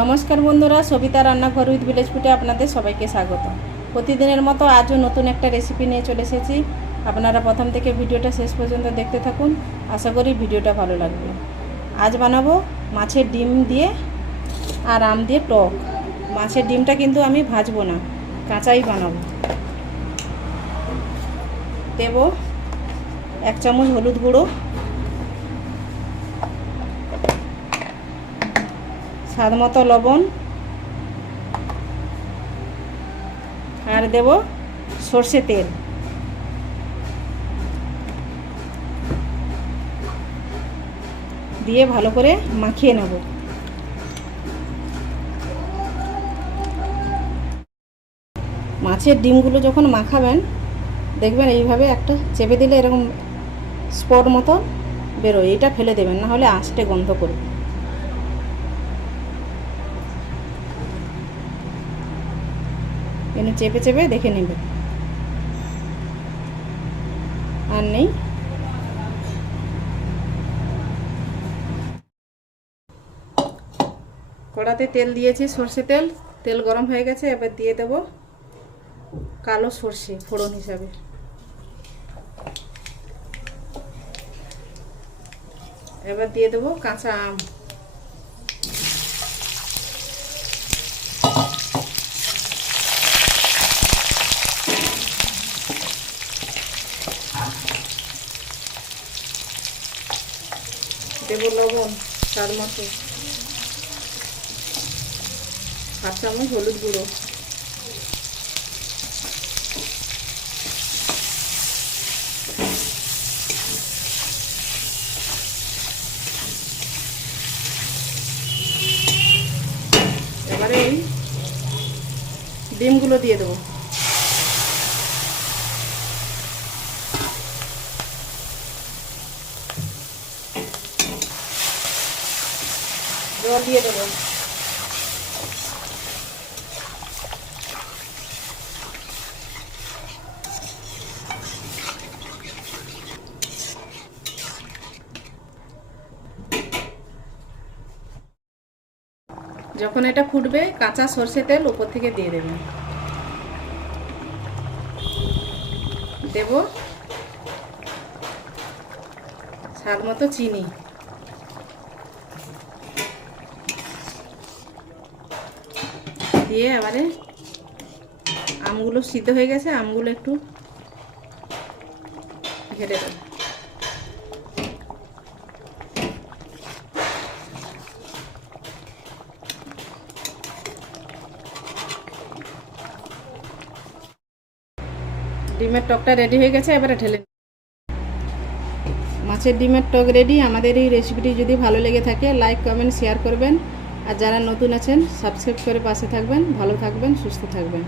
নমস্কার বন্ধুরা, সবিতা রান্নাঘর উইথ ভিলেজ ফুডে আপনাদের সবাইকে স্বাগত। প্রতিদিনের মতো আজও নতুন একটা রেসিপি নিয়ে চলে এসেছি। আপনারা প্রথম থেকে ভিডিওটা শেষ পর্যন্ত দেখতে থাকুন, আশা করি ভিডিওটা ভালো লাগবে। আজ বানাবো মাছের ডিম দিয়ে আর আম দিয়ে টক। মাছের ডিমটা কিন্তু আমি ভাজবো না, কাঁচাই বানাবো। দেব 1 চামচ হলুদ গুঁড়ো, স্বাদ মতো লবণ, আর দেব সর্ষে তেল। দিয়ে ভালো করে মাখিয়ে নেব। মাছের ডিমগুলো যখন মাখাবেন দেখবেন এইভাবে একটা চেপে দিলে এরকম স্পট মতো বেরোয়, এটা ফেলে দেবেন, না হলে আঁচটে গন্ধ করবে। এনে চেপে চেপে দেখে নেবে, আর নেই। কড়াতে তেল দিয়েছি, সর্ষে তেল। তেল গরম হয়ে গেছে, এবার দিয়ে দেব কালো সর্ষে ফোড়ন হিসাবে। এবার দিয়ে দেব কাঁচা আম। দেব লবণ স্বাদ মতো, 1 চামচ হলুদ গুঁড়ো, এবারে এই ডিমগুলো দিয়ে দেবো। জল দিয়ে দেবো। যখন এটা ফুটবে কাঁচা সর্ষে তেল উপর থেকে দিয়ে দেবেন। দেব স্বাদ মতো চিনি, দিয়ে এবারে আমগুলো সিদ্ধ হয়ে গেছে, আমগুলো একটু ঘেটে দেব। ডিমের টকটা রেডি হয়ে গেছে, এবারে ঢেলে। মাছের ডিমের টক রেডি। আমাদের এই রেসিপিটি যদি ভালো লেগে থাকে লাইক কমেন্ট শেয়ার করবেন, আর যারা নতুন আছেন সাবস্ক্রাইব করে পাশে থাকবেন। ভালো থাকবেন, সুস্থ থাকবেন।